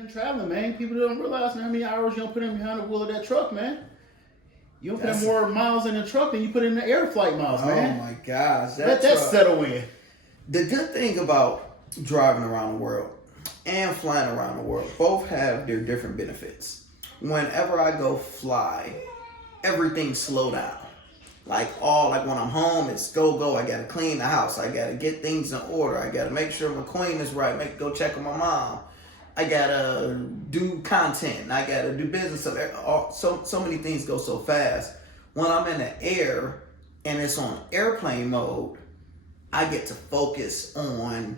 been traveling, man. People don't realize how many hours you don't put in behind the wheel of that truck, man. You don't put in more miles in the truck than you put in the air flight miles, man. Oh my gosh. Let that settle in. The good thing about driving around the world and flying around the world, both have their different benefits. Whenever I go fly, everything slow down. Like when I'm home, it's go. I gotta clean the house. I gotta get things in order. I gotta make sure my queen is right. Go check on my mom. I gotta do content. I gotta do business. So many things go so fast. When I'm in the air and it's on airplane mode, I get to focus on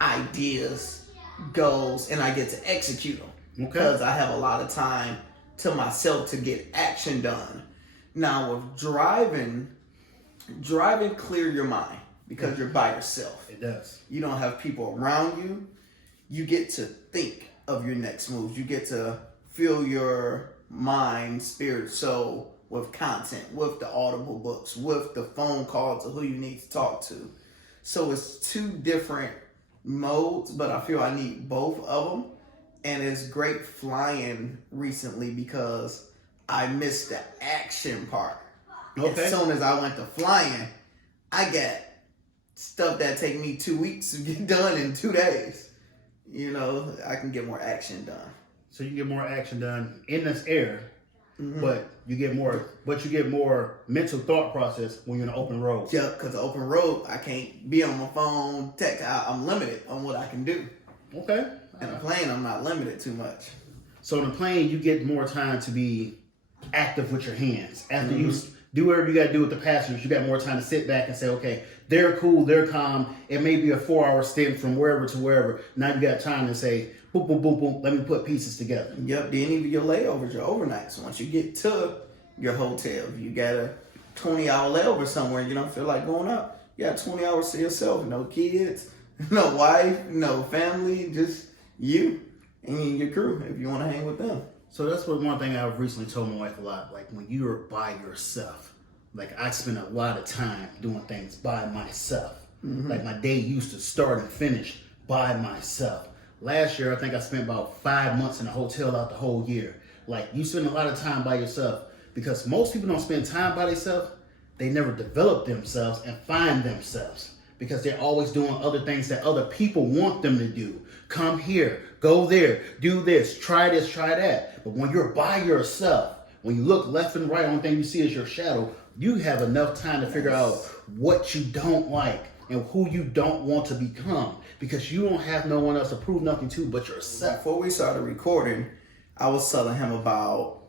ideas, goals, and I get to execute them. Okay. Because I have a lot of time to myself to get action done. Now with driving clear your mind because you're by yourself. It does. You don't have people around you. You get to think of your next moves. You get to fill your mind, spirit, soul with content, with the audible books, with the phone calls to who you need to talk to. So it's two different modes, but I feel I need both of them. And it's great flying recently because I missed the action part. Okay. As soon as I went to flying, I got stuff that take me 2 weeks to get done in 2 days. You know, I can get more action done. So you get more action done in this air, but you get more mental thought process when you're in an open road. Yeah, because the open road, I can't be on my phone. I'm limited on what I can do. Okay. In a plane, I'm not limited too much. So in a plane, you get more time to be active with your hands. After you do whatever you got to do with the passengers, you got more time to sit back and say, okay, they're cool, they're calm. It may be a 4-hour stint from wherever to wherever. Now you got time to say, boom, boom, boom, boom, let me put pieces together. Yep, then even your layovers, your overnights. Once you get to your hotel, you got a 20-hour layover somewhere, you don't feel like going out. You got 20 hours to yourself, no kids, no wife, no family, just you and your crew if you want to hang with them. So that's one thing I've recently told my wife a lot. Like when you're by yourself, like I spend a lot of time doing things by myself. Like my day used to start and finish by myself. Last year, I think I spent about 5 months in a hotel out the whole year. Like you spend a lot of time by yourself because most people don't spend time by themselves. They never develop themselves and find themselves because they're always doing other things that other people want them to do. Come here, go there, do this, try that. But when you're by yourself, when you look left and right, only thing you see is your shadow. You have enough time to figure out what you don't like and who you don't want to become because you don't have no one else to prove nothing to but yourself. Before we started recording, I was telling him about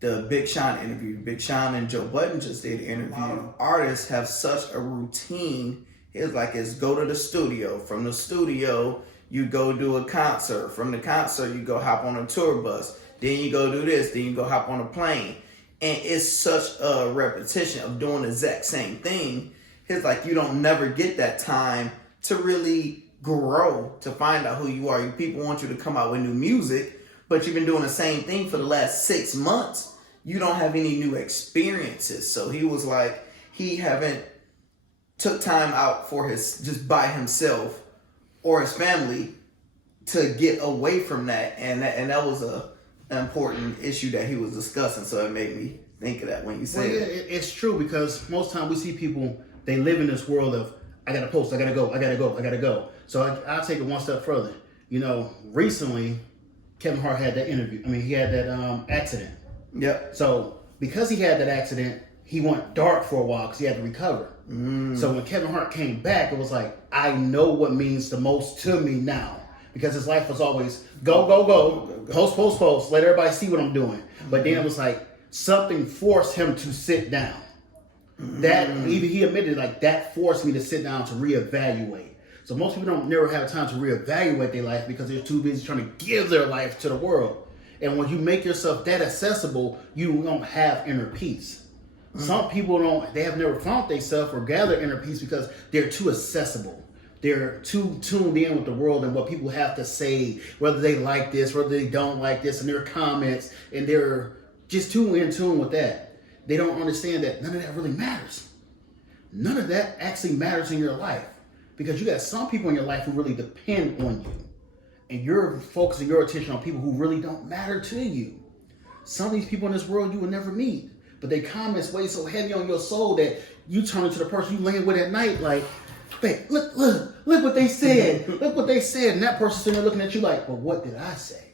the Big Sean interview. Big Sean and Joe Budden just did an interview. Artists have such a routine. It's go to the studio. From the studio, you go do a concert. From the concert, you go hop on a tour bus. Then you go do this. Then you go hop on a plane. And it's such a repetition of doing the exact same thing. It's like you don't never get that time to really grow, to find out who you are. People want you to come out with new music, but you've been doing the same thing for the last 6 months. You don't have any new experiences. So he was like, he haven't took time out for just by himself or his family to get away from that. And that was an important issue that he was discussing. So it made me think of that when you said it. It's true because most time we see people, they live in this world of, I got to post, I got to go. So I'll take it one step further. You know, recently, Kevin Hart had that interview. He had that accident. Yep. So because he had that accident, he went dark for a while because he had to recover. So when Kevin Hart came back, it was like, I know what means the most to me now. Because his life was always go, post, let everybody see what I'm doing. But then it was like something forced him to sit down. That even he admitted like that forced me to sit down to reevaluate. So most people don't never have time to reevaluate their life because they're too busy trying to give their life to the world. And when you make yourself that accessible, you don't have inner peace. Some people they have never found themselves or gathered inner peace because they're too accessible. They're too tuned in with the world and what people have to say, whether they like this, whether they don't like this, and their comments, and they're just too in tune with that. They don't understand that none of that really matters. None of that actually matters in your life because you got some people in your life who really depend on you. and you're focusing your attention on people who really don't matter to you. Some of these people in this world you will never meet, but they comments weigh so heavy on your soul that you turn into the person you laying with at night like, babe, look what they said. Look what they said. And that person's sitting there looking at you like, well, what did I say?